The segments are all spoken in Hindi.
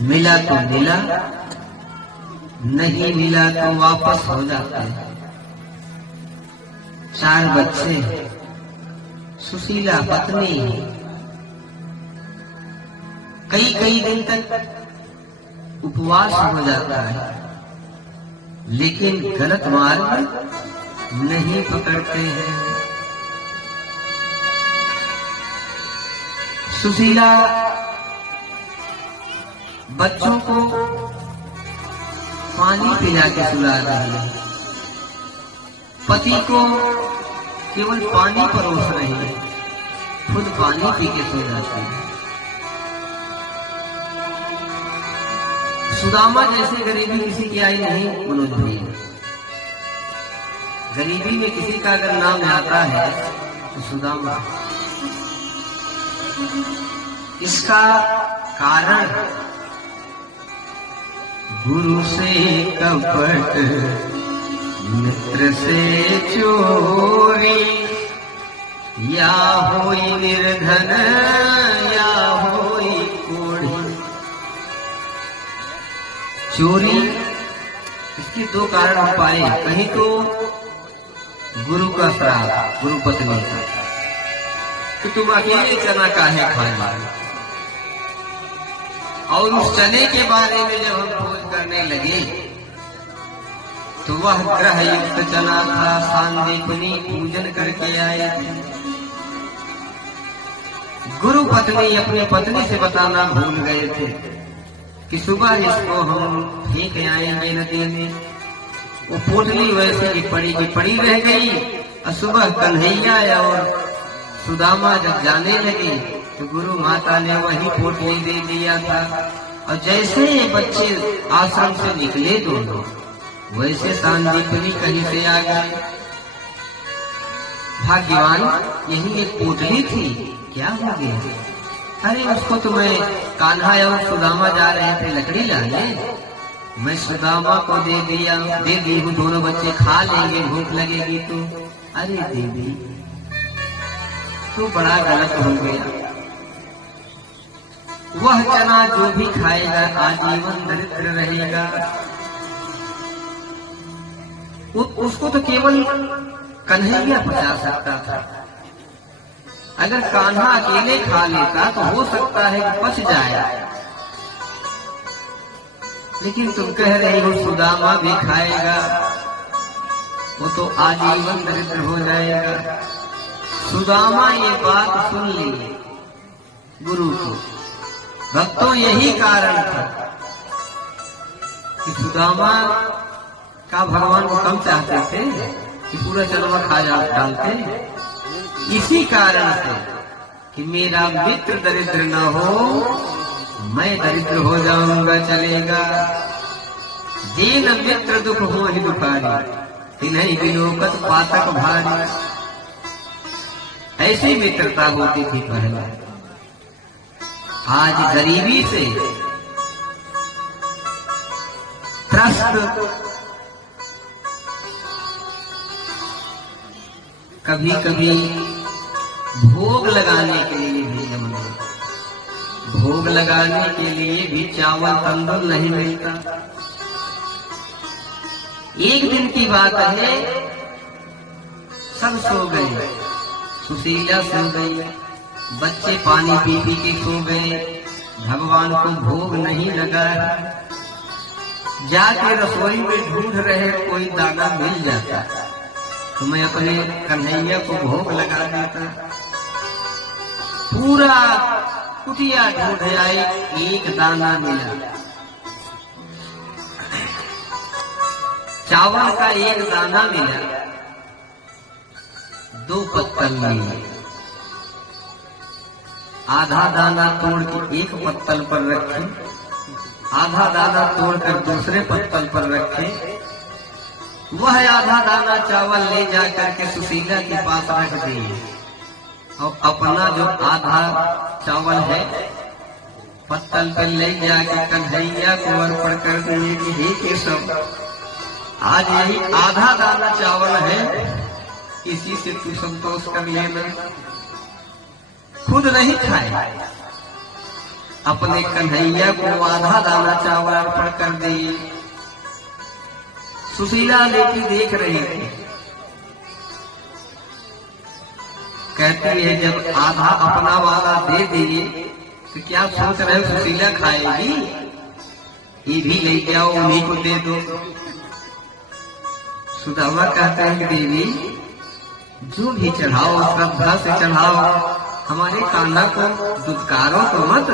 मिला तो मिला, नहीं मिला तो वापस हो जाते हैं। 4 बच्चे, सुशीला पत्नी, कई कई दिन तक उपवास हो जाता है, लेकिन गलत मार्ग नहीं पकड़ते हैं। सुशीला बच्चों को पानी पिला के सुला रही है, पति को केवल पानी परोस रही है, खुद पानी पी के सो जाती है। सुदामा जैसे गरीबी किसी की आई नहीं मनोज भाई। गरीबी में किसी का अगर नाम आता है तो सुदामा। इसका कारण गुरु से कपट, मित्र से चोरी, या होई निर्धन या होई कोढ़ी। चोरी, इसके 2 कारण हम पाए। कहीं तो गुरु का श्राप, गुरु पत्नी का, तो तुम अकेले चना काहे खाए। और उस चने के बारे में जब हम खोज करने लगे तो वह ग्रह युक्त चना था। सांदीपनी पूजन करके आए थे। गुरु पत्नी अपनी पत्नी से बताना भूल गए थे कि सुबह इसको हम फेंक आएंगे नदी में। वो पोटली वैसे की पड़ी रह गई। और सुबह कन्हैया और सुदामा जब जाने लगे तो गुरु माता ने वही पोटली दे दिया था। और जैसे ये बच्चे आश्रम से निकले दोनों, वैसे सांदीपनी कहीं से आ गए। भाग्यवान, यही एक पोटली थी, क्या हो गया? अरे उसको तो मैं, कान्हा और सुदामा जा रहे थे लकड़ी लाने, मैं सुदामा को दे दी हूँ। दोनों बच्चे खा लेंगे, भूख लगेगी तो। अरे देवी, तो बड़ा गलत हो गया। वह चना जो भी खाएगा आजीवन दरिद्र रहेगा। उसको तो केवल कन्हैया पचा सकता था। अगर कान्हा अकेले खा लेता तो हो सकता है कि पच जाए, लेकिन तुम कह रही हो सुदामा भी खाएगा, वो तो आजीवन दरिद्र हो जाएगा। सुदामा ये बात सुन ली गुरु को। भक्तों, यही कारण था कि सुदामा का भगवान को कम चाहते थे कि पूरा चलवा खा डालते। इसी कारण से कि मेरा मित्र दरिद्र न हो, मैं दरिद्र हो जाऊंगा, चलेगा। दीन मित्र दुख हो ही दुखारी, तिन्हीं विलोकत पातक भारी। ऐसी मित्रता होती थी पहले। आज गरीबी से त्रस्त, कभी कभी भोग लगाने के लिए भी भोग लगाने के लिए भी चावल तंदूर नहीं मिलता। एक दिन की बात है, सब सो गए। सुशीला सो गई, बच्चे पानी पी पी के सो गए। भगवान को भोग नहीं लगा। जाके रसोई में ढूंढ रहे, कोई दाना मिल जाता तो मैं अपने कन्हैया को भोग लगा देता। पूरा कुटिया ढूंढ आए, एक दाना मिला। चावल का एक दाना मिला, 2 पत्तल मिले। आधा दाना तोड़ के एक पत्तल पर रखे, आधा दाना तोड़कर दूसरे पत्तल पर रखे। वह आधा दाना चावल ले जाकर के सुशीला के पास रख दिए और अपना जो आधा चावल है पत्तल पर ले जाके कन्हैया को अर्पण कर दिए कि हे केशव, आज यही आधा दाना चावल है, इसी से तू संतोष कर लेना। खुद नहीं खाए, अपने कन्हैया को आधा दाना चावल अर्पण कर दे। सुशीला लेकी देख रही थी, कहती है जब आधा अपना वाला दे दिए तो क्या सोच रहे हो सुशीला खाएगी? ये भी लेके आओ, उन्हीं को दे दो। सुदामा कहते हैं देवी जो भी चढ़ाओ श्रद्धा से चढ़ाओ, हमारे कान्हा को दुत्कारो तो मत।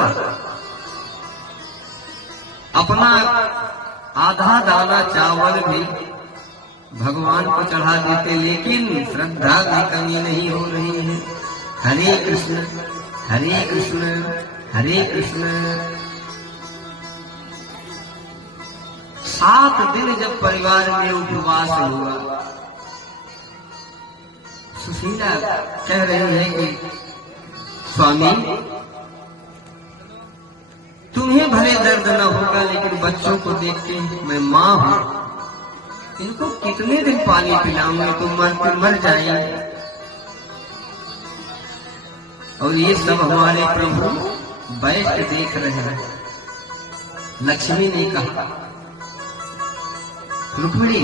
अपना आधा दाना चावल भी भगवान को चढ़ा देते, लेकिन श्रद्धा की कमी नहीं हो रही है। हरे कृष्ण हरे कृष्ण हरे कृष्ण। 7 दिन जब परिवार में उपवास हुआ, सुशीला कह रही है कि स्वामी तुम्हें भले दर्द न होगा, लेकिन बच्चों को देखते मैं माँ हूं, इनको कितने दिन पानी पिलाऊंगी, तो मर जाएंगे। और ये सब हमारे प्रभु बैठ के देख रहे हैं। लक्ष्मी ने कहा रुक्मिणी,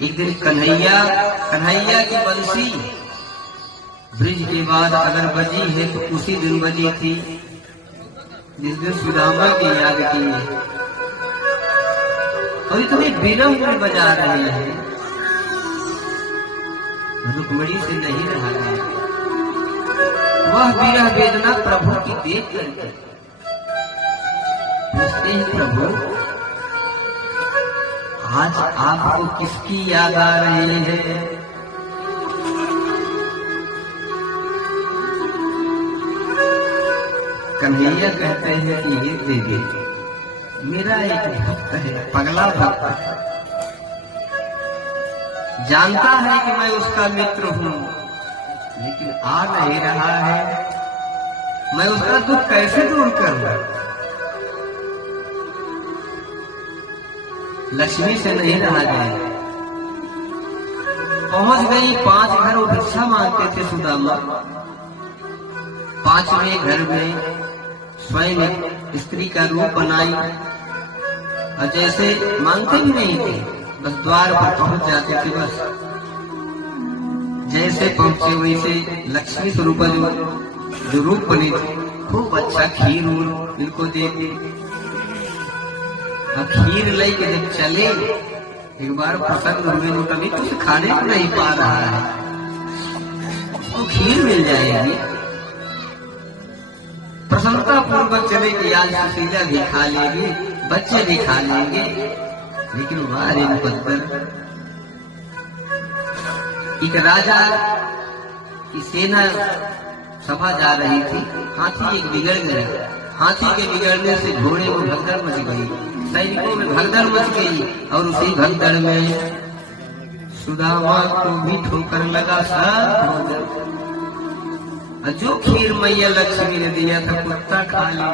एक दिन कन्हैया की बंसी ब्रिज के बाद अगर बजी है तो उसी दिन बजी थी जिस दिन सुदामा की याद की है, और इतने विनम्र में बजा रहे हैं, रुक्मिणी से नहीं रहा गया। वह विरह वेदना प्रभु की देख करके पूछते हैं प्रभु आज आपको किसकी याद आ रही है? कन्हैया कहते हैं कि ये देवी मेरा एक भक्त है, पगला भक्त है, जानता है कि मैं उसका मित्र हूं, लेकिन आ नहीं रहा है, मैं उसका दुख कैसे दूर करूं? लक्ष्मी से नहीं रहा गया, पहुंच गई 5 घर, वो भिक्षा मांगते थे सुदामा। 5वें घर में स्वयं स्त्री का रूप बनाई, और जैसे मांगते भी नहीं थे, बस द्वार पर पहुंच जाते थे। बस जैसे पहुंचे वैसे लक्ष्मी स्वरूप जो रूप बनी थी, खूब अच्छा खीर इनको दे दी। अब खीर लेके जब चले, एक बार प्रसन्न हुए, वो कभी कुछ खाने को नहीं पा रहा है, तो खीर मिल जाएगी। प्रसन्नता पूर्वक चले कि आज सुशीला भी खा लेगी, बच्चे भी खा लेंगे, लेकिन वारे मुकद्दर एक राजा की सेना सभा जा रही थी, हाथी एक बिगड़ गया। हाथी के बिगड़ने से घोड़े में भगदड़ मच गई, सैनिकों में भगदड़ मच गई, और उसी भगदड़ में सुदामा को भी ठोकर लगा। सब जो खीर मैया लक्ष्मी ने दिया था कुत्ता खा लिया।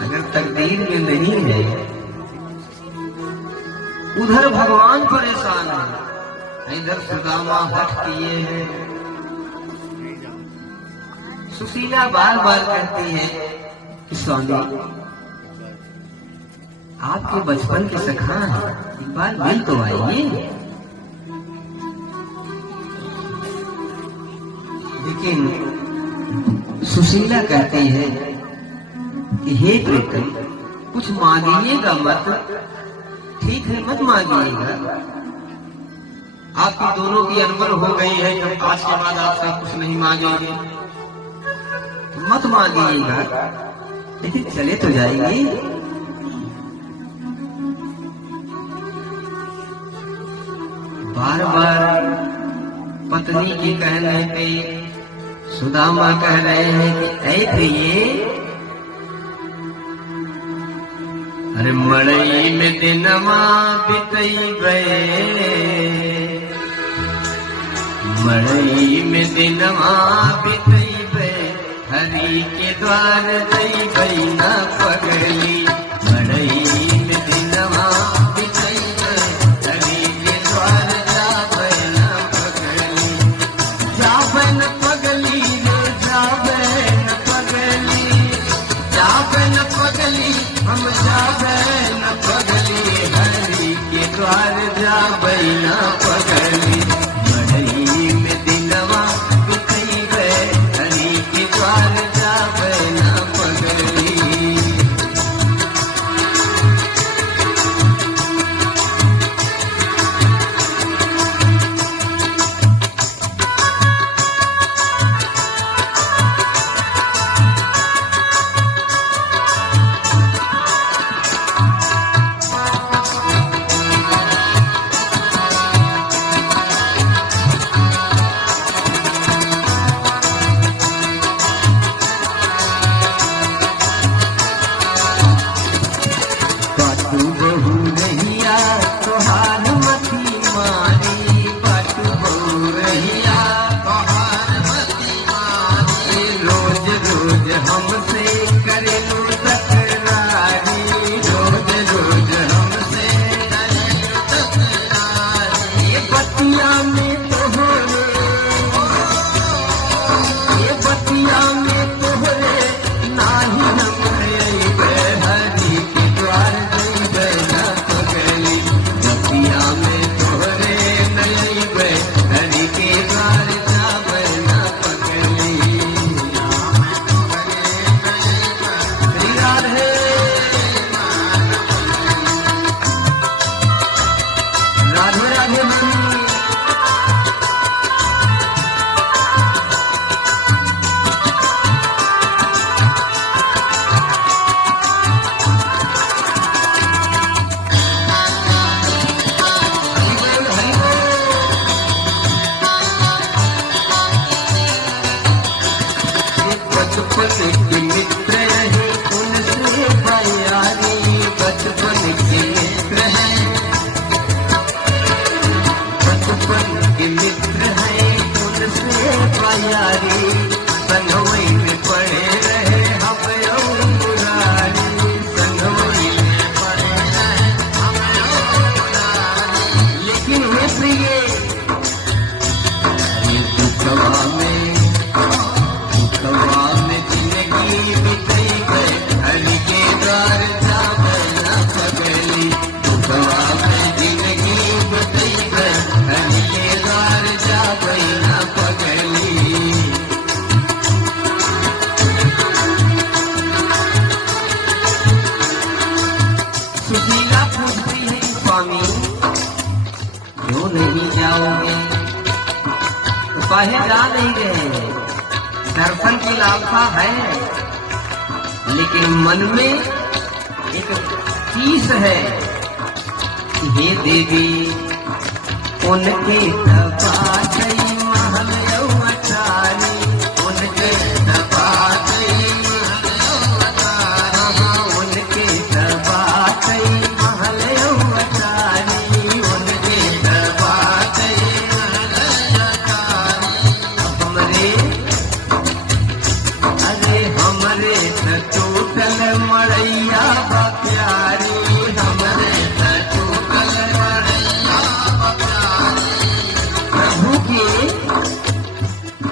अगर तकदीर में नहीं है, उधर भगवान परेशान है, इधर सुदामा हट किए हैं। सुशीला बार बार कहती है कि स्वामी आपके बचपन के सखा हैं, एक बार मिल तो आइए। लेकिन सुशीला कहती है कि हे प्रीतम कुछ मांगिएगा मत, ठीक है मत मांगिएगा, आपकी दोनों की अनबन हो गई है, जब आज के बाद आपसे कुछ नहीं मांगेंगे तो मत मांगिएगा, लेकिन चले तो जाएंगे। बार बार पत्नी के कहने पे सुदामा कह रहे हैं कि ऐ प्रिये, अरे मड़ई में दिनमा बितैबे, मड़ई में दिनमा बितैबे, हरि के द्वार जइबै न पगली। मड़ई में दिनमा बितैबे, हरि के द्वार जाबै न पगली, जाबै न बचपन के मित्र हैं उनसे प्यारी, बचपन के मित्र हैं, बचपन के मित्र हैं उनसे प्यारी, संगमई में पड़े रहे हम और मुरारी, संगमई में पड़े रहे हम और मुरारी। लेकिन वे प्रिय दुखवा में जिंदगी बिताई गए, हरि के द्वार जावे न पगली, दुखवा में जिंदगी बिताई गए, हरि के द्वार जावे न पगली। सुशीला पूछती है स्वामी क्यों नहीं जाओगे, काहे जा नहीं रहे, दर्शन की लालसा है लेकिन मन में एक चीज है कि हे देवी उनके दबा गई महल अटारी, उनके दबा गई महल अटारी, उनके दबा गई महल अटारी, उनके दबा गई महल अटारी। हमरे अरे हमरे टूटल मड़ैया प्यारी, हमरे टूटल मड़ैया प्यारी। प्रभु के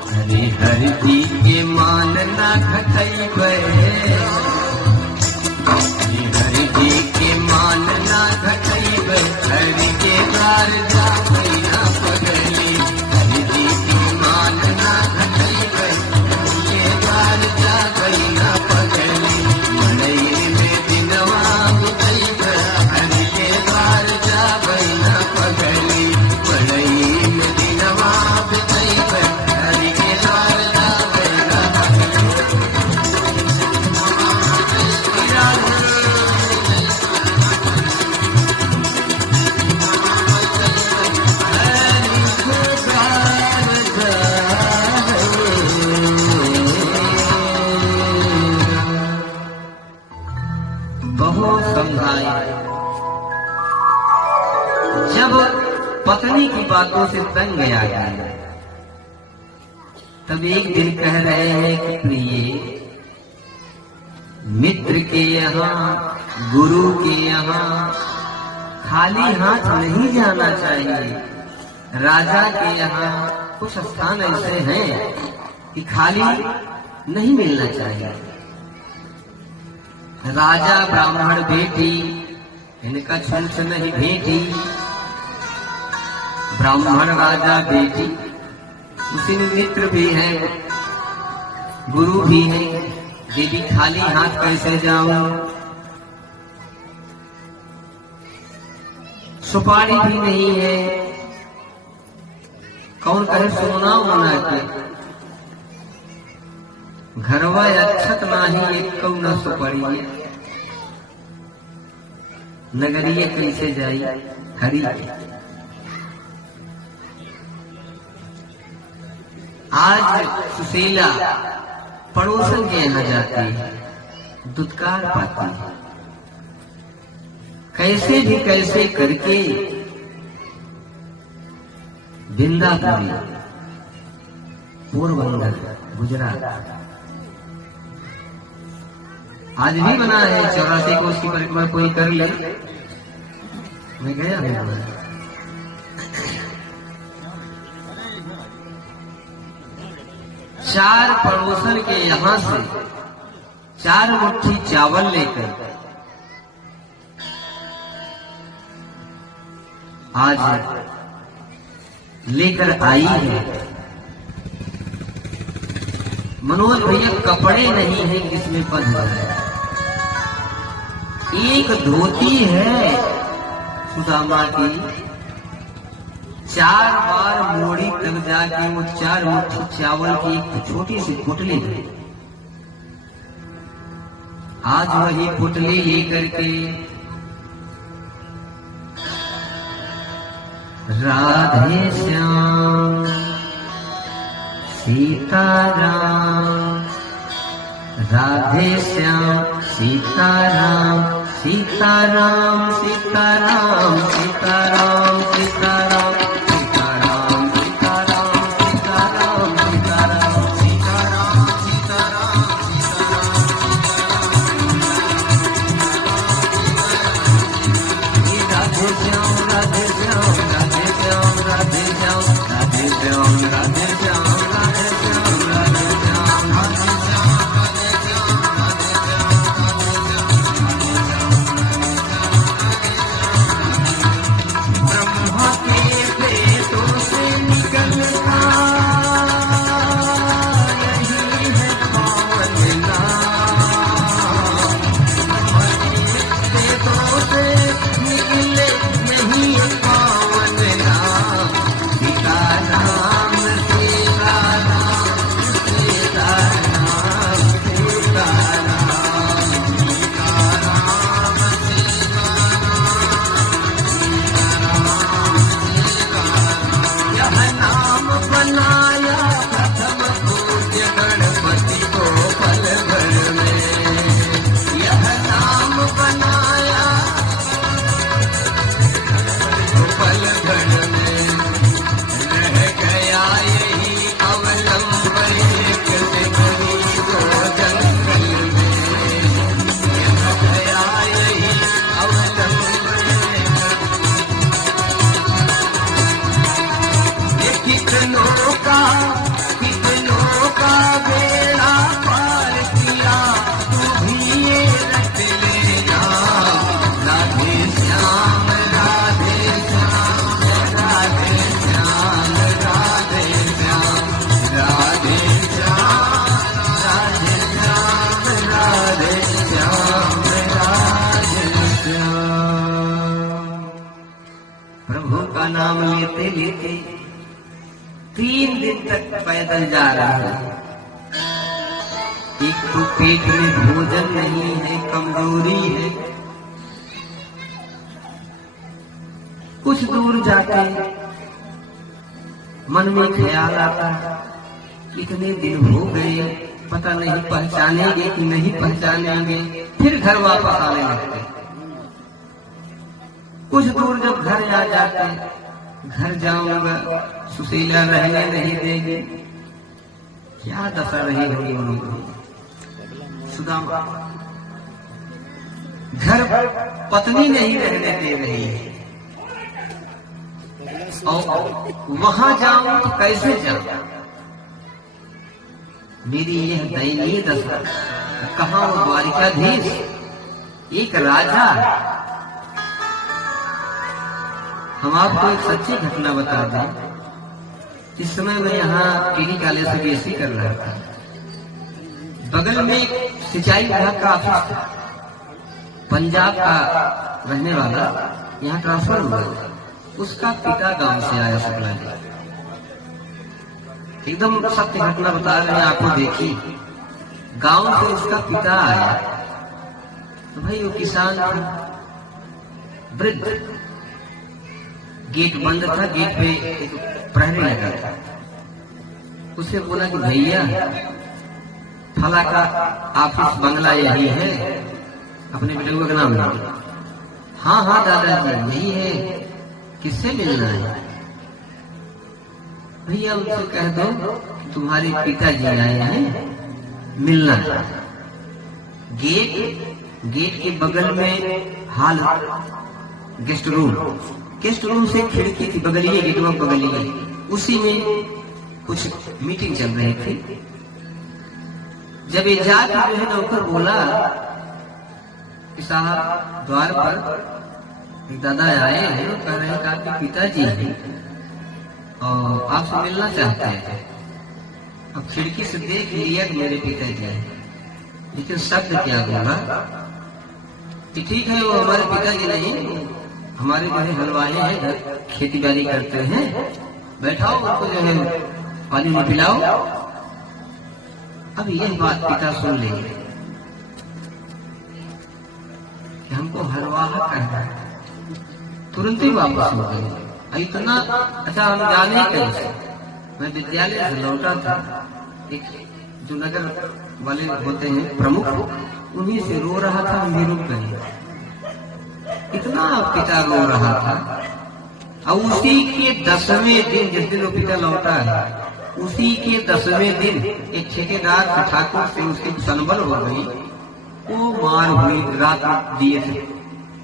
हरि हरि जी के मान ना घटैबे, हरि जी के मान ना घटैबे, हरि के द्वार जाबै ना पगली, हरि जी के मान ना घटैबे, हरि के द्वार जाबै ना पगली। मड़ई में दिनवा बितैबे, हरि के द्वार जाबै ना पगली, मड़ई में दिनवा बितैबे, हरि के द्वार जाबै ना पगली। बहुत समझाए, जब पत्नी की बातों से तंग आ गया तब एक दिन कह रहे हैं कि प्रिय मित्र के यहाँ, गुरु के यहाँ खाली हाथ नहीं जाना चाहिए। राजा के यहाँ कुछ स्थान ऐसे हैं कि खाली नहीं मिलना चाहिए। राजा ब्राह्मण बेटी इनका छंछ नहीं भेटी, ब्राह्मण राजा बेटी उसी में मित्र भी है, गुरु भी है। यदि खाली हाथ कैसे जाऊं, सुपारी भी नहीं है, कौन कहे सोना होना के घरवा अच्छत नाही एक न सुपारी, नगरीय कैसे जाई हरी। आज सुशीला पड़ोसन के यहाँ जाती है, दुत्कार पाती है, कैसे भी कैसे करके वृंदावन पोरबंदर गुजरात आज भी बना है। 84 को उसकी परिक्रमा कोई कर ले, मैं गया हूं। चार पड़ोसन के यहाँ से 4 मुट्ठी चावल लेकर आज लेकर आई है। मनोज भैया कपड़े नहीं है किसमें बंद है, एक धोती है सुदामा की, 4 बार मोड़ी तक जाके वो 4 मुट्ठी चावल की एक छोटी सी पुटली है। आज वही पुटली लेकर के राधे श्याम सीताराम राधे श्याम सीताराम सीताराम सीताराम सीताराम सीताराम सीताराम सीताराम सीताराम सीताराम सीताराम सीताराम राधे श्याम राधे श्याम राधे श्याम राधे श्याम राधे श्याम राधे श्याम राधे श्याम राधे श्याम ब्रह्मा के पेटों से निकलता यही है पावन नाम। पेटों से निकले नहीं पावन नाम। सीताराम सीताराम सीताराम यह नाम बनाया प्रथम पूज्य गणपति को पल भर में। यह नाम बनाया पल भर में। रह गया यही अवलंबन एक सिमरी को जंगल में। रह गया यही अवलंबन। ये कितनों का बेड़ा पार किया तू भी ये रट लेना। राधे श्याम राधे श्याम राधे श्याम राधे श्याम राधे श्याम राधे श्याम राधे श्याम राधे श्याम। प्रभु का नाम लेते लेते 3 दिन तक पैदल जा रहा है। एक तो पेट में भोजन नहीं है, कमजोरी है। कुछ दूर जाके मन में ख्याल आता, कितने दिन हो गए, पता नहीं पहचानेंगे कि नहीं पहचानेंगे। फिर घर वापस आने लगते। कुछ दूर जब घर आ जाते, घर जाऊंगा सुशीला रहने नहीं देगी। क्या दशा रही होगी उनकी। सुदामा घर पत्नी नहीं रहने दे रही है, और वहां जाऊं तो कैसे जाऊं। मेरी यह दयनीय दशा। कहाँ वो द्वारिकाधीश, एक राजा। हम आपको एक सच्ची घटना बता दें। इस समय मैं यहाँ टीवी कॉलेज से बीएससी कर रहा था। बगल में एक सिंचाई विभाग का ऑफिस था। पंजाब का रहने वाला यहाँ ट्रांसफर हुआ। उसका पिता गांव से आया शुक्ला जी। एकदम सत्य घटना बता रहे हैं, आपको देखी। गांव से उसका पिता आया तो भाई वो किसान था, वृद्ध। गेट बंद था, गेट पे एक प्रहरी लगा था। उसे बोला कि भैया फला का ऑफिस बंगला यही है, अपने बेटे का नाम लो। हाँ हाँ दादाजी यही है, किससे मिलना है। भैया उनसे कह दो कि तुम्हारे पिताजी आए हैं, मिलना है। गेट के बगल में हॉल, गेस्ट रूम से खिड़की थी, बगलिए गेट में बगलिए। उसी में कुछ मीटिंग चल रही थी। जब ये जाकर जो है नौकर बोला कि साहब द्वार पर एक दादा आए हैं, कह रहे हैं कि आपके पिताजी हैं और आपसे मिलना चाहते हैं। अब खिड़की से देख लिया कि मेरे पिताजी हैं, लेकिन शब्द क्या बोला कि ठीक है वो हमारे पिताजी नहीं, हमारे जो है हलवाई हैं, खेती बाड़ी करते हैं, बैठाओ उनको जो है पानी में पिलाओ। अब यह बात पिता सुन लेंगे कि हमको हलवाहा कहना है, तुरंत ही वापस हो गए। इतना अच्छा हम जाने कैसे। मैं विद्यालय से लौटा था, एक जो नगर वाले होते हैं प्रमुख, उन्हीं से रो रहा था, हम भी रुक गए। इतना पिता रो रहा था। और उसी के 10वें दिन, जिस दिन वो पिता लौटा है, उसी के 10वें दिन एक ठेकेदार से, ठाकुर से उसकी सनबल हो गई। वो मार हुई, रात दिए थे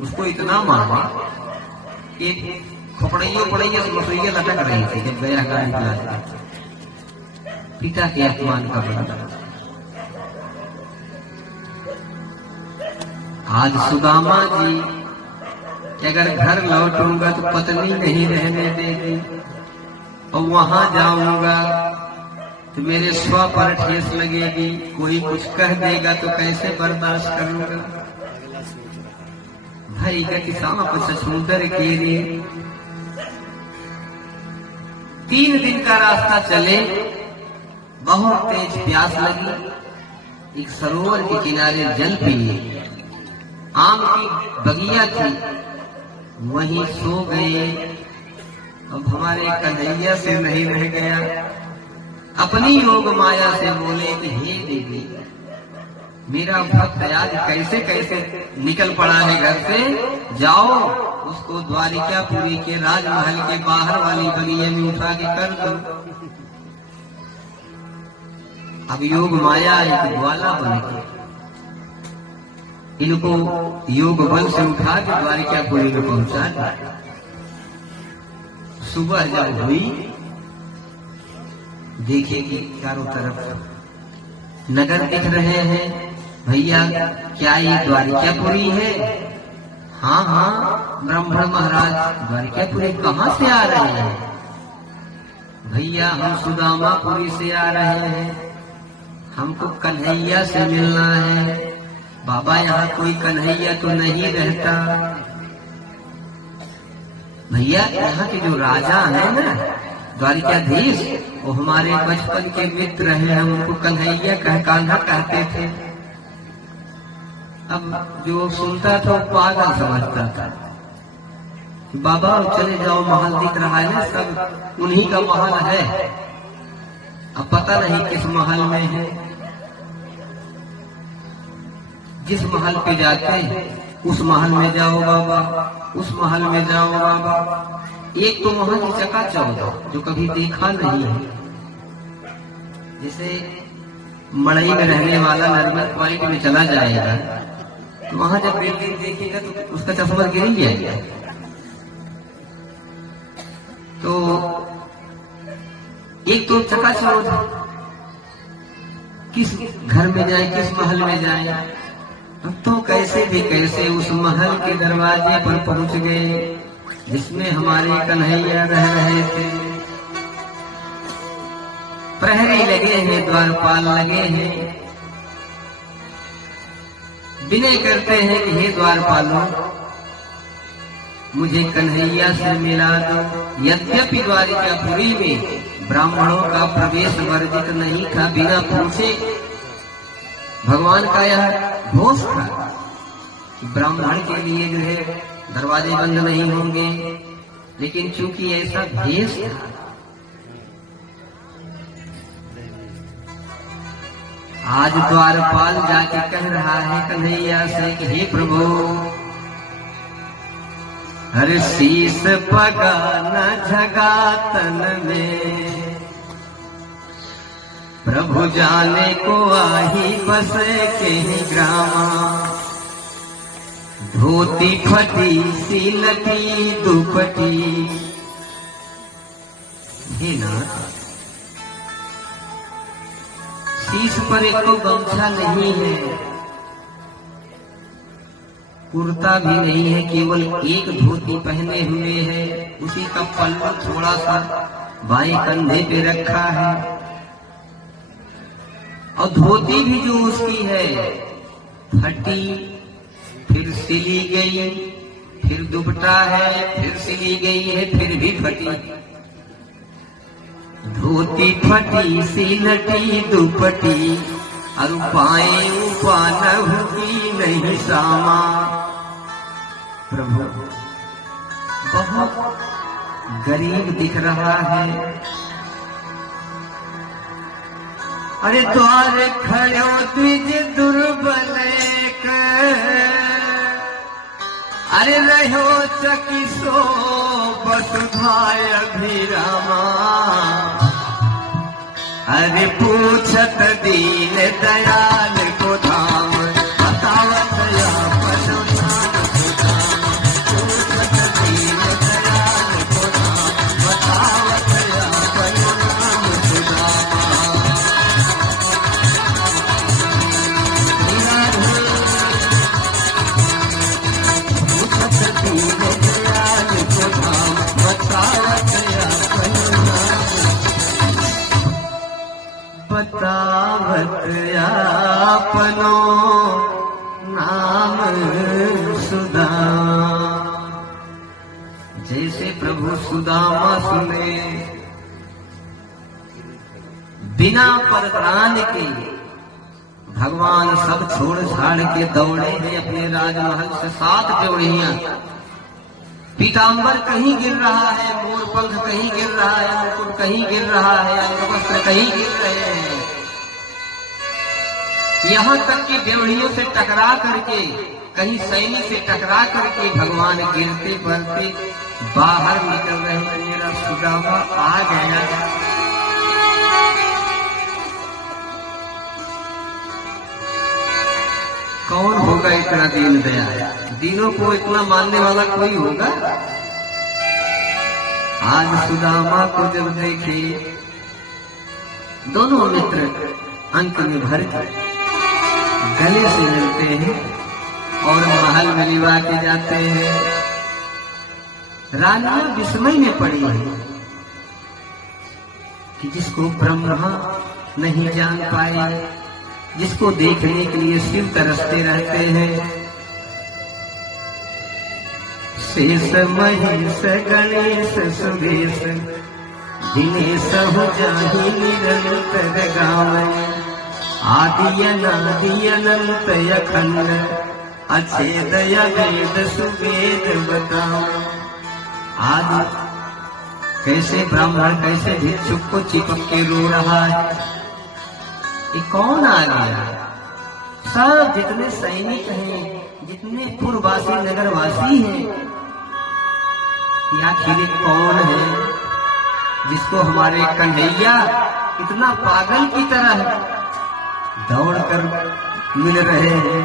उसको, इतना मारा कि खोपड़ियों से मसुइया लटक रही थी जब गया गाड़ी चला। पिता के अपमान का बदला। आज सुदामा जी कि अगर घर लौटूंगा तो पत्नी नहीं रहने देगी, और वहां जाऊंगा तो मेरे स्व पर ठेस लगेगी, कोई कुछ कह देगा तो कैसे बर्दाश्त करूंगा। भाई का किसान समुद्र के लिए 3 दिन का रास्ता चले, बहुत तेज प्यास लगी। एक सरोवर के किनारे जल पिए, आम की बगिया थी, वहीं सो गए। अब हमारे कन्हैया से नहीं रह गया। अपनी योग माया से बोले कि हे देवी, मेरा भक्त आज कैसे कैसे निकल पड़ा है घर से, जाओ उसको द्वारिकापुरी के राजमहल के बाहर वाली बगिया में उठा के कर दो। अब योग माया एक ग्वाला बन गई, इनको योग बल से उठा के द्वारिकापुरी में पहुंचा दिया। सुबह जब हुई, देखिए कि चारों तरफ नगर दिख रहे हैं। भैया क्या ये द्वारिकापुरी है? हाँ हाँ ब्राह्मण महाराज, द्वारिकापुरी कहाँ से आ रहे हैं? भैया हम सुदामापुरी से आ रहे हैं, हमको कन्हैया से मिलना है। बाबा यहाँ कोई कन्हैया तो नहीं रहता। भैया यहाँ के जो राजा है ना, द्वारिकाधीश, वो हमारे बचपन के मित्र हैं, हम उनको कन्हैया कान्हा कहते थे। अब जो सुनता था वो पागल समझता था। बाबा चले जाओ, महल दिख रहा है ना, सब उन्हीं का महल है। अब पता नहीं किस महल में है। जिस महल पे जाते हैं उस महल में जाओ बाबा, उस महल में जाओ बाबा। एक तो वहां की चकाचौंध जो कभी देखा नहीं है। जैसे मड़ई में रहने वाला नर्मद पॉइंट में चला जाएगा तो वहां जब बिल्डिंग देखेगा तो उसका चश्मा गिर ही जाएगा। तो एक तो चकाचौंध, किस घर में जाए, किस महल में जाए। तो कैसे भी कैसे उस महल के दरवाजे पर पहुंच गए जिसमें हमारे कन्हैया रह रहे थे। प्रहरी लगे हैं, द्वारपाल लगे हैं, विनय करते हैं कि हे द्वारपालों, मुझे कन्हैया से मिला दो। यद्यपि द्वारिकापुरी में ब्राह्मणों का प्रवेश वर्जित नहीं था, बिना पूछे भगवान का यह घोष था कि ब्राह्मण के लिए जो है दरवाजे बंद नहीं होंगे। लेकिन चूंकि ऐसा भेष था, आज द्वारपाल जाके कह रहा है कन्हैया से कि हे प्रभु, हर शीस पगा न झगातन में, प्रभु जाने को आही बसे के ग्रामा। धोती फटी सिलटी दुपटी, हे नाथ, शीश पर एक तो गमछा नहीं है, कुर्ता भी नहीं है, केवल एक धोती पहने हुए है। उसी का पल्लू थोड़ा सा बाएं कंधे पे रखा है, और धोती भी जो उसकी है फटी, फिर सिली गई, फिर दुपट्टा है, फिर सिली गई है, फिर भी फटी। धोती फटी सिलटी दुपटी, और पाए उपान हुई नहीं सामा। प्रभु बहुत गरीब दिख रहा है, अरे द्वार खड़ो द्विज दुर्बल अरे रहो चकिसो वसुधाय अभिरामा अरे पूछत दीन दयाल को धाम बतावत अपन नाम सुधाम पूछत दीन दयाल को धाम बतावत अपन नाम सुधाम पूछत दीन दयाल को धाम बतावत अपन नाम बतावत आपनो नाम सुदामा। जैसे प्रभु सुदामा सुने बिना परत्राण के भगवान सब छोड़ छाड़ के दौड़े हैं अपने राजमहल से 7 जोड़ियां। पीताम्बर कहीं गिर रहा है, मोर पंख कहीं गिर रहा है, मुकुट कहीं गिर रहा है, अंगवस्त्र कहीं गिर रहे हैं। यहाँ तक कि देवड़ियों से टकरा करके कहीं सैनी से टकरा करके भगवान गिरते पड़ते बाहर निकल रहे हैं। मेरा सुदामा आ गया। कौन होगा इतना दीन दयाल? दीनों को इतना मानने वाला कोई होगा? आज सुदामा को जब देखे दोनों मित्र अंक में भर के गले से मिलते हैं और महल में लिवा के जाते हैं। रानियां विस्मय में पड़ी है कि जिसको ब्रह्मा नहीं जान पाए, जिसको देखने के लिए शिव तरसते रहते हैं, शेष महेश गणेश सुरेश दिनेश हो जाहि निरंतर गावै आदि अनादि अनंत अखंड अछेद अभेद सुवेद बताओ। आदि कैसे ब्राह्मण कैसे भिक्षुक को चिपक के रो रहा है। ये कौन आ गया? सब जितने सैनिक हैं, जितने पूर्ववासी नगरवासी हैं, ये आखिर कौन है जिसको हमारे कन्हैया इतना पागल की तरह दौड़कर मिल रहे हैं?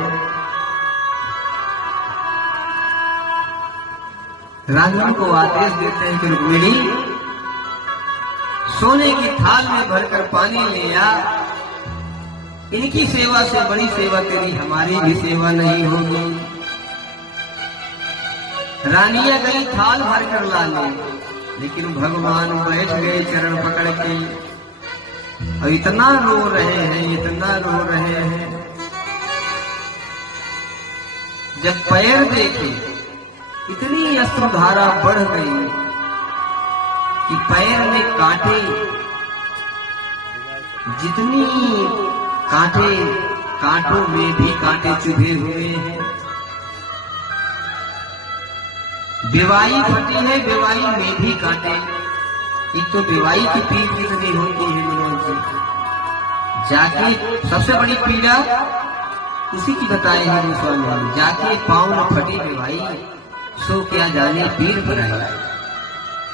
रानियों को आदेश देते हैं कि रुक्मिणी सोने की थाल में भरकर पानी ले आ। इनकी सेवा से बड़ी सेवा तेरी हमारी भी सेवा नहीं होगी। रानियां गई थाल भरकर लाने, लेकिन भगवान बैठ गए चरण पकड़ के और इतना रो रहे हैं, इतना रो रहे हैं। जब पैर देखे इतनी अश्रुधारा बढ़ गई कि पैर में कांटे, जितनी कांटे, कांटों में भी कांटे चुभे हुए हैं। बेवाई फटी है, बेवाई में भी कांटे। एक तो बेवाई की पीड़ कितनी होती है विनोद जी। जाके सबसे बड़ी पीड़ा उसी की बताई है गोस्वामी। जाके पाँव में फटी बेवाई सो क्या जाने पीड़ पर आई।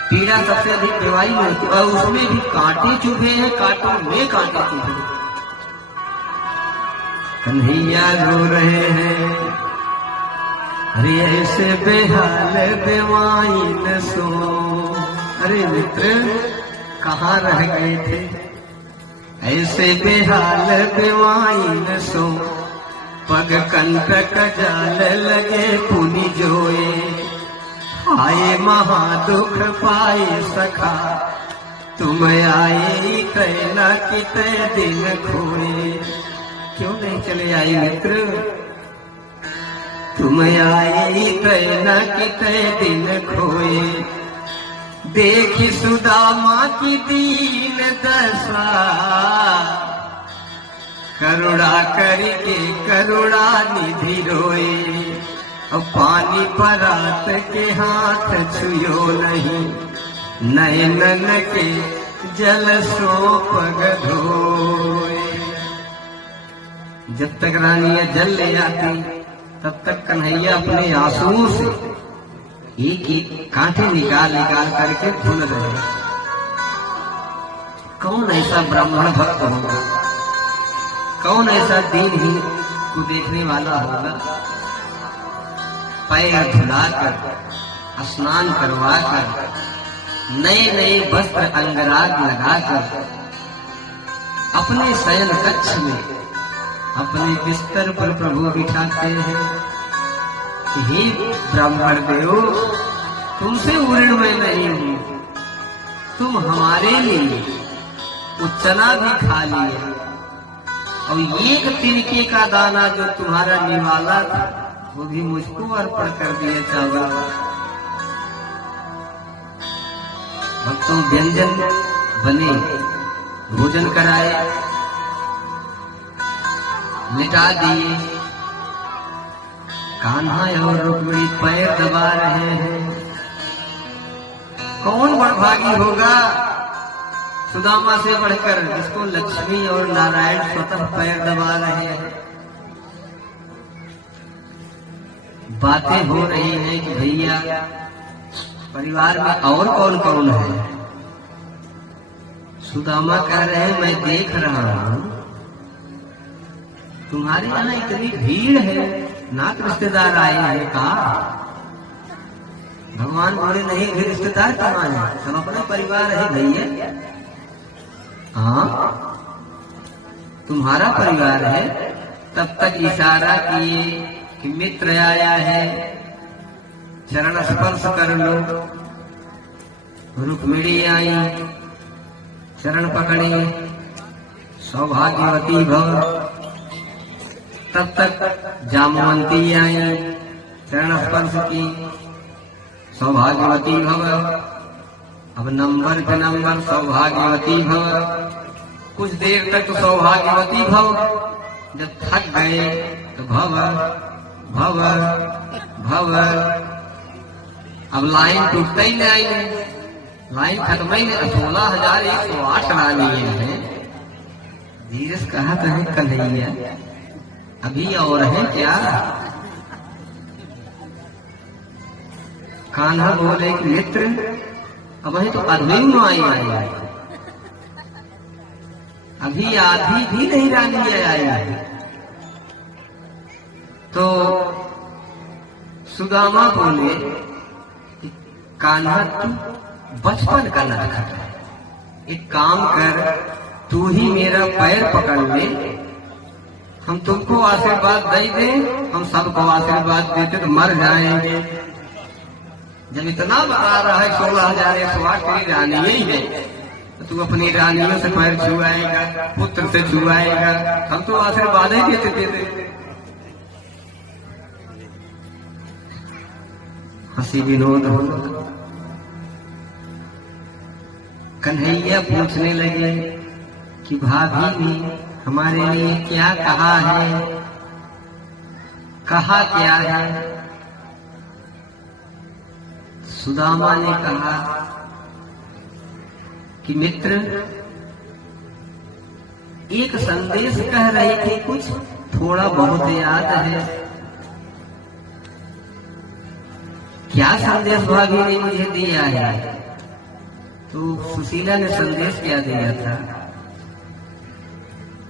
पीड़ा सबसे अधिक बेवाई में होती है और उसमें भी कांटे चुभे हैं, कांटों में कांटे चुभे। कन्हैया रो रहे हैं, अरे ऐसे बेहाल बेवाई न सो। अरे मित्र कहाँ रह गए थे? ऐसे बेहाल बेवाई न सो, पग कंटक जाल लगे पुनि जोए। आए महादुख पाए सखा, तुम आए कहना कि तय दिन खोए। क्यों नहीं चले आई मित्र? तुम आए कहना कि तय दिन खोए। देखी सुदामा की दीन दशा, करुणा करके करुणा निधि रोए। अब पानी परात के हाथ छुयो नहीं, नयनन के जल सो पग धोए। जब तक रानियां जल ले जाती तब तक कन्हैया अपने आंसुओं से एक एक कांटे निकाल निकाल करके धुन रहे। कौन ऐसा ब्राह्मण भक्त होगा, कौन ऐसा दीनहीन को देखने वाला होगा। पैर धुलाकर स्नान करवाकर नए नए वस्त्र अंगराग लगाकर अपने शयन कक्ष में अपने बिस्तर पर प्रभु बिठाते हैं। हे ब्राह्मण देव, तुमसे ऊर्ण मैं नहीं हूं, तुम हमारे लिए चना भी खा लिए और एक तिनके का दाना जो तुम्हारा निवाला था वो भी मुझको अर्पण कर दिया चावल। भक्तों व्यंजन बने, भोजन कराए, मिटा दिए। कान्हा और रुक्मिणी पैर दबा रहे हैं। कौन बड़भागी होगा सुदामा से बढ़कर, जिसको लक्ष्मी और नारायण स्वतः पैर दबा रहे हैं। बातें हो रही हैं कि भैया परिवार में और कौन कौन है। सुदामा कह रहे हैं मैं देख रहा हूं तुम्हारे यहाँ इतनी भीड़ है, नात रिश्तेदार आए हैं। कहा भगवान बोले नहीं, भी रिश्तेदार कहाँ है, सब अपना परिवार है भैया। हाँ तुम्हारा परिवार है। तब तक इशारा किए कि मित्र आया है, चरण स्पर्श कर लो। रुक्मिणी आई, चरण पकड़े, सौभाग्यवती भव। तब तक जामवंती आई, चरण स्पर्श की, सौभाग्यवती भव। अब नंबर पे नंबर सौभाग्यवती भव। कुछ देर तक तो सौभाग्यवती भव, जब थक गए तो भव भव भव। अब लाइन टूटते ही नहीं, लाइन खत्म ही नहीं। 16,108 रानियां हैं। जीसस कहा था कन्हैया अभी और है क्या। कान्हा बोले कि मित्र अब है तो अद्वैत आई, अभी आधी भी नहीं रानी आई। तो सुदामा बोले कि कान्हा तू बचपन का नटखट है, एक काम कर तू ही मेरा पैर पकड़ ले, हम तुमको आशीर्वाद दे दें। हम सबको आशीर्वाद देते तो मर जाएंगे। जब इतना बता रहा है 16,108 तेरी रानी ही है, तो तू अपनी रानियों से पैर छुआएगा, पुत्र से छुआएगा, हम तो आशीर्वाद ही देते देते। हंसी विनोद हो। कन्हैया पूछने लगे कि भाभी ने हमारे लिए क्या कहा है, कहा क्या है। सुदामा ने कहा कि मित्र एक संदेश कह रही थी, कुछ थोड़ा बहुत याद है। क्या संदेश भाभी ने मुझे दिया है। तो सुशीला ने संदेश क्या दिया था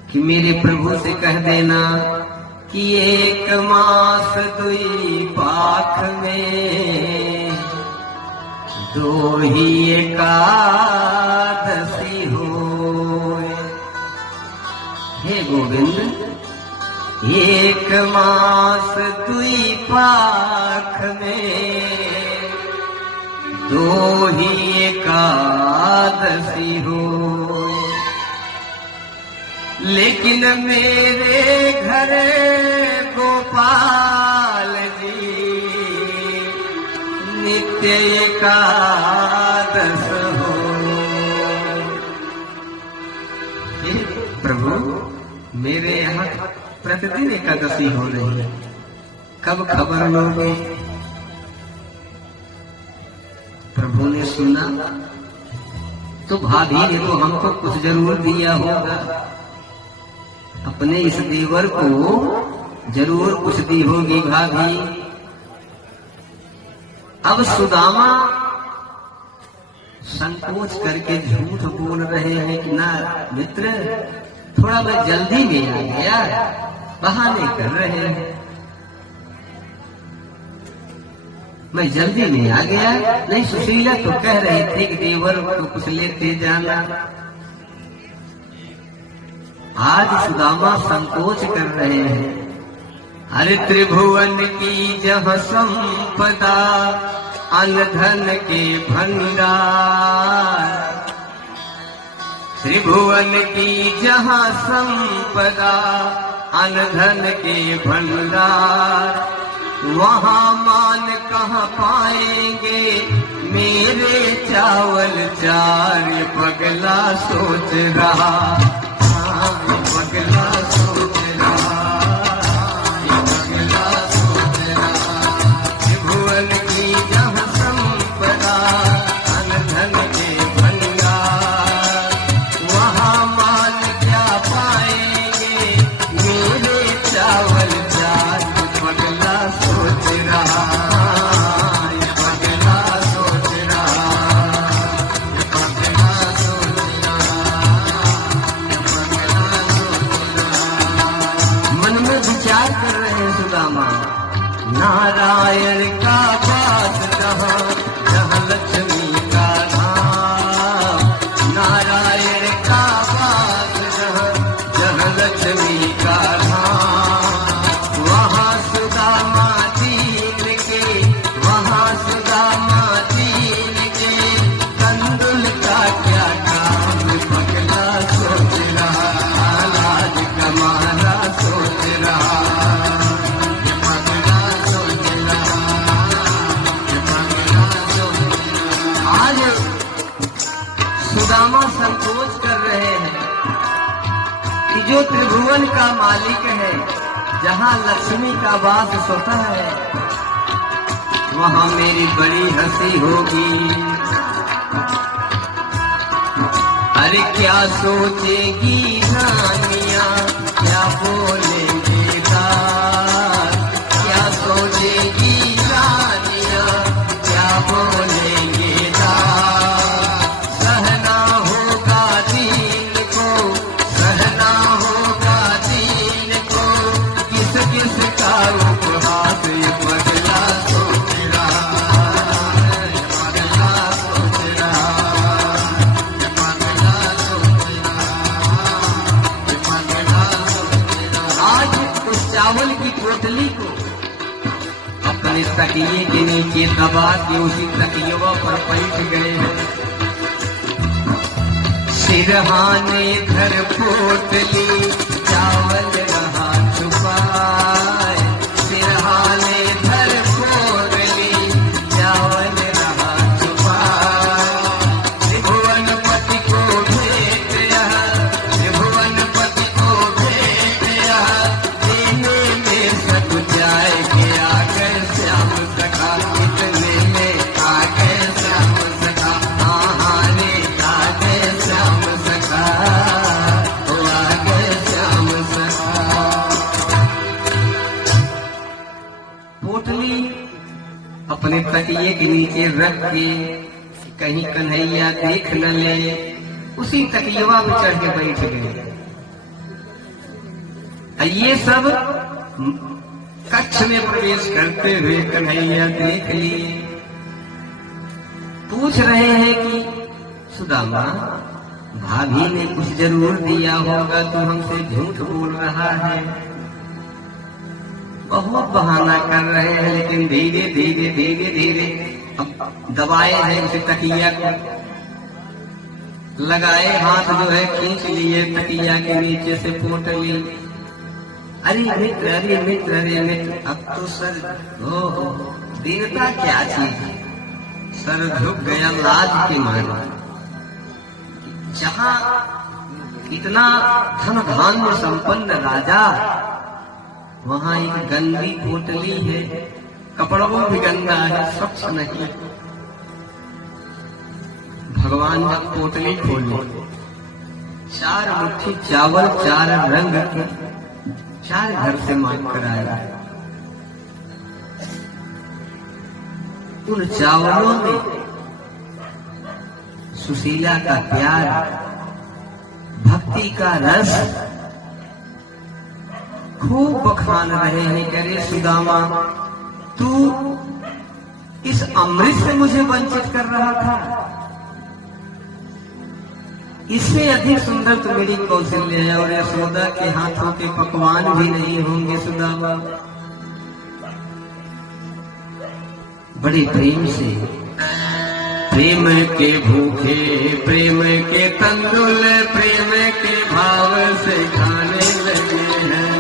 कि मेरे प्रभु से कह देना कि 1 मास 2 पाख में 2 ही एकादशी हो। हे गोविंद 1 मास 2 पाख में 2 ही एकादशी हो। लेकिन मेरे घर गोपाल जी नित्य एकादश हो। प्रभु मेरे यहाँ प्रतिदिन एकादशी हो रही है, कब खबर लोगे। प्रभु ने सुना तो भाभी ने तो हमको कुछ जरूर दिया होगा। अपने इस देवर को जरूर कुछ दी होगी भाभी। अब सुदामा संकोच करके झूठ बोल रहे हैं कि ना मित्र, थोड़ा मैं जल्दी में आ गया, बहाने कर रहे हैं, मैं जल्दी में आ गया। नहीं, सुशीला तो कह रही थी कि देवर को कुछ लेते जाना। आज सुदामा संकोच कर रहे हैं। अरे त्रिभुवन की जहाँ संपदा, अन्न धन के भंडार, त्रिभुवन की जहाँ संपदा, अन्न धन के भंडार, वहाँ मान कहाँ पाएंगे मेरे चावल चार। पगला सोच रहा, पगला सोच रहा, पगला सोच रहा। त्रिभुवन की जहाँ संपदा, अन्न धन के भंडार, वहाँ मान क्या पाएंगे मेरे चावल चार। पगला सोच रहा, पगला सोच रहा, पगला सोच रहा। मन में विचार कर रहे हैं सुदामा, नारायण का वास जहाँ, जहाँ लक्ष्मी का धाम, नारायण का वास जहाँ, जहाँ लक्ष्मी का धाम, वहाँ सुदामा दीन के, वहाँ सुदामा दीन के, कंदुल का क्या काम। पगला सोच रहा, लाज कमाना सोच रहा, पगला सोच रहा, पगला सोच रहा। आज सुदामा संकोच कर रहे हैं कि जो त्रिभुवन का मालिक है, जहाँ लक्ष्मी का वास स्वतः है, वहाँ मेरी बड़ी हंसी होगी। अरे क्या सोचेगी रानियां, क्या बोलेंगे दास, क्या सोचेगी रानियां, क्या बोलेंगे दास। सहना होगा दीन को, सहना होगा दीन को, किस किस का उपहास। ये पगला सोच रहा, पगला सोच रहा, पगला सोच रहा, पगला सोच रहा। आज उस चावल की पोटली को अपने तकिए के नीचे दबा के उसी तकियों पर बैठ गए हैं। सिरहाने घर पोटली, चावल रहा छुपाए, सिरहाने घर पोटली, चावल रहा छुपाए। त्रिभुवनपति को भेंट यह, त्रिभुवनपति को भेंट यह, देने में सक जाए के आ गए श्याम सखा, इतने में आ गए श्याम सखा, आहाने आ गए श्याम सखा, ओ आ गए श्याम सखा। पोटली अपने तकिए के नीचे रख के कहीं कन्हैया देख न ले, उसी तकियवा में चढ़ के बैठ गए। ये सब कक्ष में प्रवेश करते हुए कन्हैया देख लिए। पूछ रहे हैं कि सुदामा, भाभी ने कुछ जरूर दिया होगा, तू हमसे झूठ बोल रहा है। बहुत बहाना कर रहे हैं, लेकिन धीरे धीरे धीरे धीरे अब दबाए हैं उसे तकिया को, लगाए हाथ जो है खींच लिए तकिया के नीचे से पोटली। अरे मित्र, अरे मित्र, अरे मित्र, अब तो सर हो दीनता क्या चीज है। सर झुक गया लाज के मारे। जहाँ इतना धन धान्य संपन्न राजा, वहाँ एक गंदी पोटली है, कपड़ों भी गंदा है, स्वच्छ नहीं। भगवान जब पोटली खोली 4 मुट्ठी चावल 4 रंग के 4 घर से मांग कर आया। उन चावलों में सुशीला का प्यार, भक्ति का रस खूब बखान रहे हैं। कह रहे सुदामा, तू इस अमृत से मुझे वंचित कर रहा था, इससे अधिक सुंदर तो मेरी कौशल्य है और यशोदा के हाथों के पकवान भी नहीं होंगे। सुदामा बड़े प्रेम से, प्रेम के भूखे, प्रेम के तंदुल, प्रेम के भाव से खाने लगे हैं।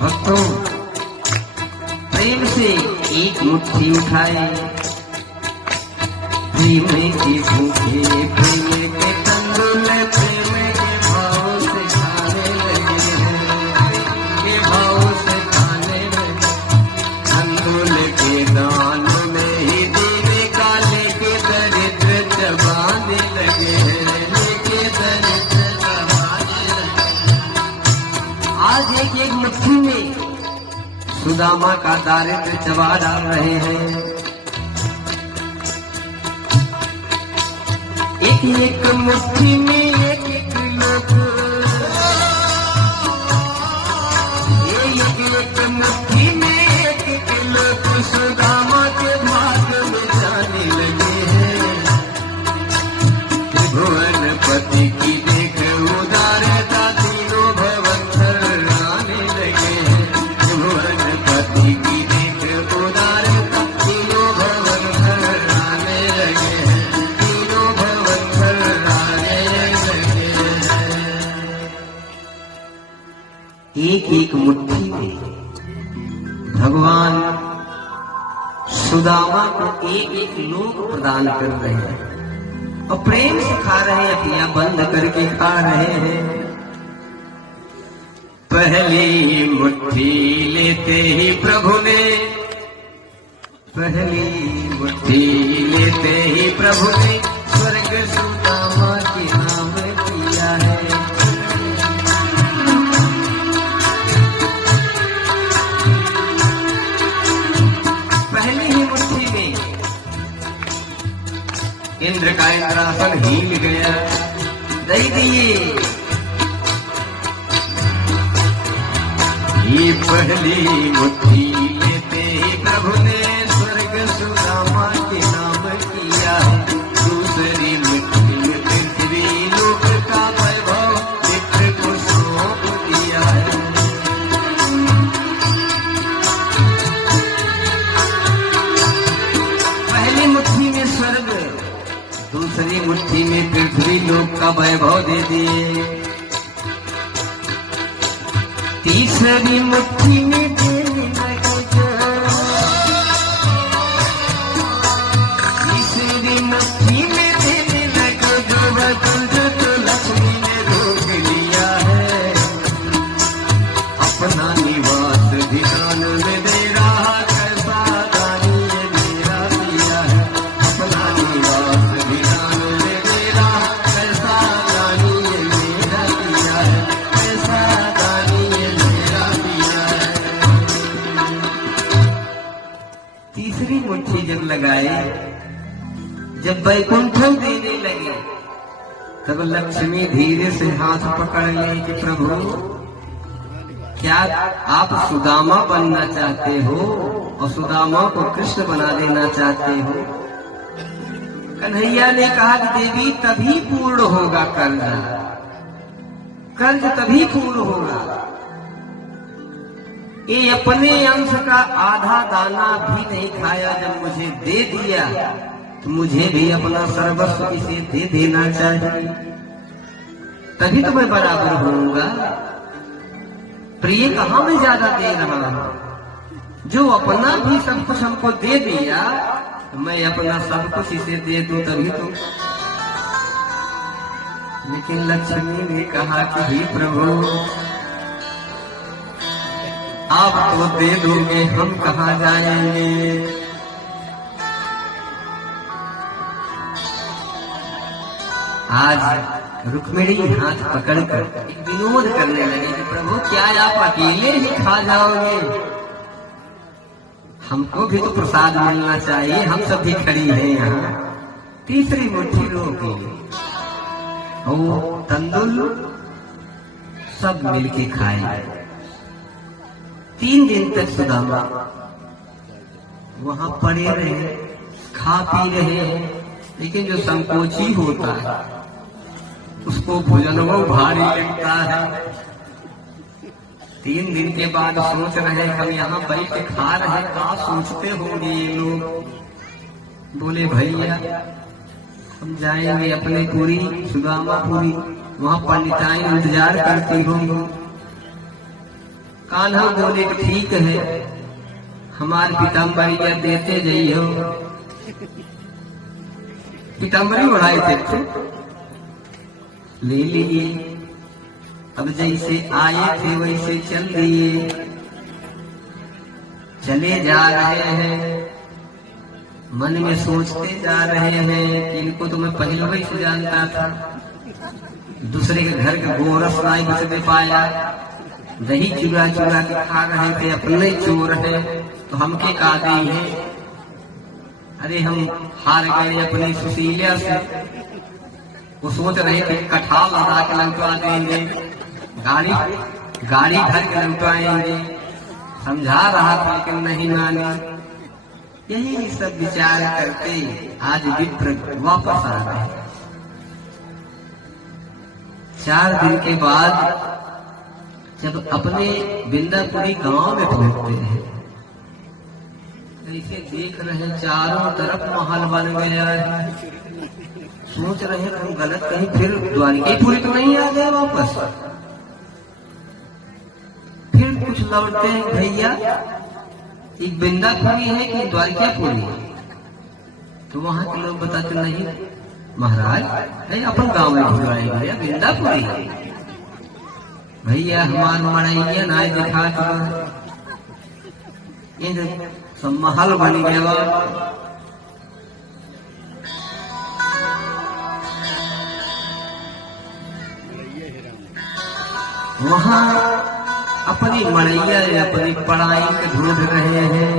भक्तों, प्रेम से एक मुट्ठी उठाए, प्रेम के भूखे, प्रेम के तंदुल, प्रेम के भाव से खाने लगे हैं, के भाव से खाने लगे। तंदुल के दान में ही देने का लेके दरिद्र चबाने लगे हैं, लेके दरिद्र चबाने लगे। आज एक एक मुट्ठी में सुदामा का दारिद्र चबा डाल रहे हैं। एक एक मुट्ठी में एक एक लोग, एक एक मुट्ठी में एक एक लोग सुदामा के भाग में जाने लगे हैं। त्रिभुवन पति की देख उदारता तीनों भवन आने लगे हैं। त्रिभुवन पति की देख उदारता तीनों भवन आने लगे हैं, तीनों भवन आने लगे हैं। एक एक मुट्ठी में भगवान सुदामा को एक एक लोक प्रदान कर रहे हैं और प्रेम से खा रहे हैं, अखियां बंद करके खा रहे हैं। पहली मुट्ठी लेते ही प्रभु ने, पहली मुट्ठी लेते ही प्रभु ने स्वर्ग सुदामा के नाम किया है। पहली ही मुट्ठी में इंद्र का इंद्रासन हिल गया। दे दिए ये पहली मुट्ठी लेते ही प्रभु ने स्वर्ग सुदामा के नाम किया है। दूसरी मुट्ठी में पृथ्वी लोक का वैभव मित्र को सौंप दिया है। पहली मुट्ठी में स्वर्ग, दूसरी मुट्ठी में पृथ्वी लोक का वैभव दे दिए। तीसरी मुट्ठी में देने लगे जो, तीसरी मुट्ठी में देने लगे जो वचन तो लक्ष्मी ने रोक लिया है। अपना निवास ध्यान में दे रहा, कैसा दानी ये मेरा दिया है। अपना निवास ध्यान में दे रहा, कैसा दानी ये मेरा दिया है, कैसा दानी ये मेरा दिया है। तीसरी मुट्ठी जब लगाए, जब वैकुंठम देने लगे, तब लक्ष्मी धीरे से हाथ पकड़ ले कि प्रभु, क्या आप सुदामा बनना चाहते हो और सुदामा को कृष्ण बना देना चाहते हो? कन्हैया ने कहा कि देवी तभी पूर्ण होगा कर्ज, कर्ज तभी पूर्ण होगा। ये अपने अंश का आधा दाना भी नहीं खाया, जब मुझे दे दिया तो मुझे भी अपना सर्वस्व इसे दे देना चाहिए, तभी तो मैं बराबर होऊंगा। प्रिय कहाँ मैं ज्यादा दे रहा हूं, जो अपना भी सब कुछ हमको दे दिया, मैं अपना सब कुछ इसे दे दूं तभी तो। लेकिन लक्ष्मी ने कहा कि हे प्रभु, आप तो दे दोगे, हम कहाँ जाएंगे। आज रुक्मिणी हाथ पकड़कर एक विनोद करने लगे कि प्रभु क्या आप अकेले ही खा जाओगे, हमको भी तो प्रसाद मिलना चाहिए, हम सब भी खड़ी हैं यहाँ। तीसरी मुट्ठी रोकी, ओ तंदुल सब मिलके खाए। 3 दिन तक सुदामा वहां पड़े रहे, खा पी रहे, लेकिन जो संकोची होता है उसको भोजन वो भारी लगता है। 3 दिन के बाद सोच रहे हम यहाँ बैठ के खा रहे, क्या सोचते होंगे ये लोग। बोले भैया हम जाएंगे अपने पूरी सुदामापुरी, वहां पंडिताई इंतजार करती होंगी। कान्हा बोले ठीक है, हमारे पीताम्बरिया देते जाइयो। पीताम्बरी उड़ाए थे, ले लीजिए। अब जैसे आए थे वैसे चल दिए, चले जा रहे हैं, मन में सोचते जा रहे हैं कि इनको तो मैं पहले से जानता था। दूसरे के घर के गोरस नाई बच दे पाया, दही चुरा चुरा के खा रहे थे, अपने चोर है तो हमके का दी है। अरे हम हार गए अपनी सुशीला से। वो सोच रहे थे कठाल लगा के लंका देंगे, गाड़ी भर के लंकाएंगे, समझा रहा था लेकिन नहीं मानी। यही सब विचार करके आज विप्र वापस आ गए। 4 दिन के बाद जब अपने बिंदापुरी गांव में पहुंचते हैं, ऐसे देख रहे चारों तरफ महल बन गया है। सोच रहे हैं हम गलत कहीं फिर द्वारिकापुरी तो नहीं आ गए वापस। फिर कुछ लौटते हैं भैया एक बिंदापुरी है कि द्वारिकापुरी, तो वहां के लोग बताते नहीं महाराज नहीं अपन गांव में घुराए भैया बिंदापुरी भैया, हमार मड़ैया नाय दिखा सब महल बन गया। वहां अपनी मड़ैया अपनी पढ़ाई के ढूंढ रहे हैं।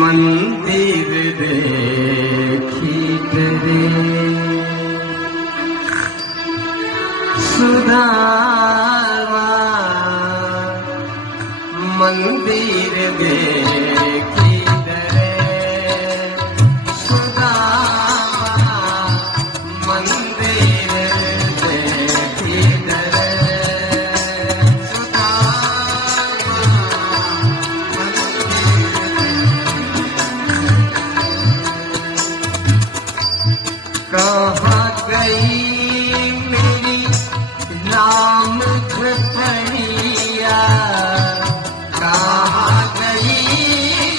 मंदिर देखी तेरे सुदामा, मंदिर देखी तेरे सुदामा, मंदिर देखी तेरे सुदामा, कहाँ गई मेरी राम कृपणिया, कहाँ गई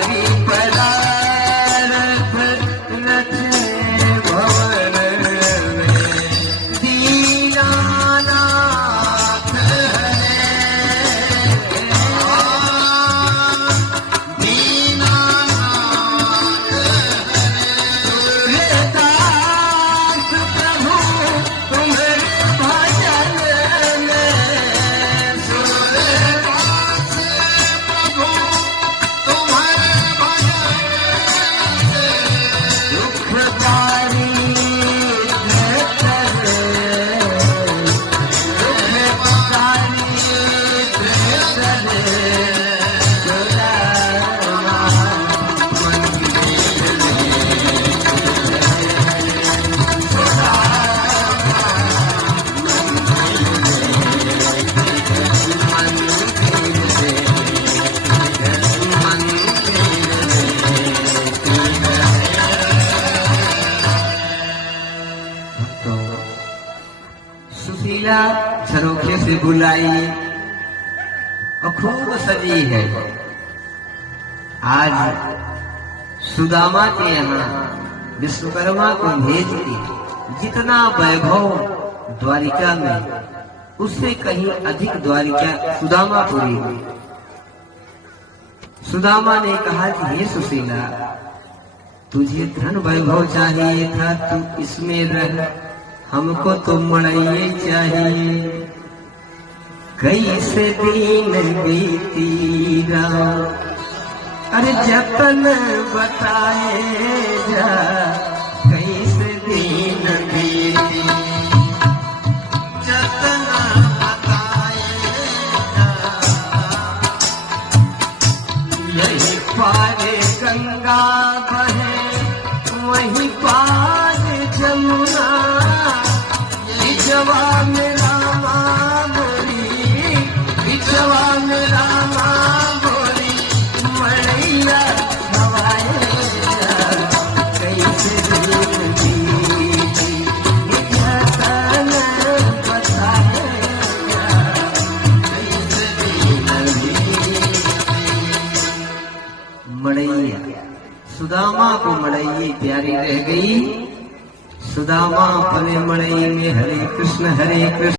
हरि पदारथ रचे भवन में दीनानाथ हरे दीनानाथ सूर्यदास प्रभु तुम्हारे भजन में सूर्यदास प्रभु तुम्हारे भजन दुख बारी सुशीला झरोखे से बुलाई और खूब सजी है। आज सुदामा के यहाँ विश्वकर्मा को भेज के जितना वैभव द्वारिका में उससे कहीं अधिक द्वारिका सुदामापुरी में। सुदामा ने कहा कि हे सुशीला, तुझे धन वैभव चाहिए था, तू इसमें रह, हमको तो मड़ाइए चाहिए। कैसे दिन बीती राम, अरे जतन बताए जा, कैसे दिन बीती जतन बताए जा। यही पारे गंगा बहे, वही पार जमुना, बिचवा में रामा बोली, बिचवा में रामा बोली, मड़ैया हवाए कैसे दिन बीती जतन बताए जा, कैसे दिन बीती। मड़ैया सुदामा को मड़ैया प्यारी रह गई। सुदामा अपने मड़ई में हरे कृष्ण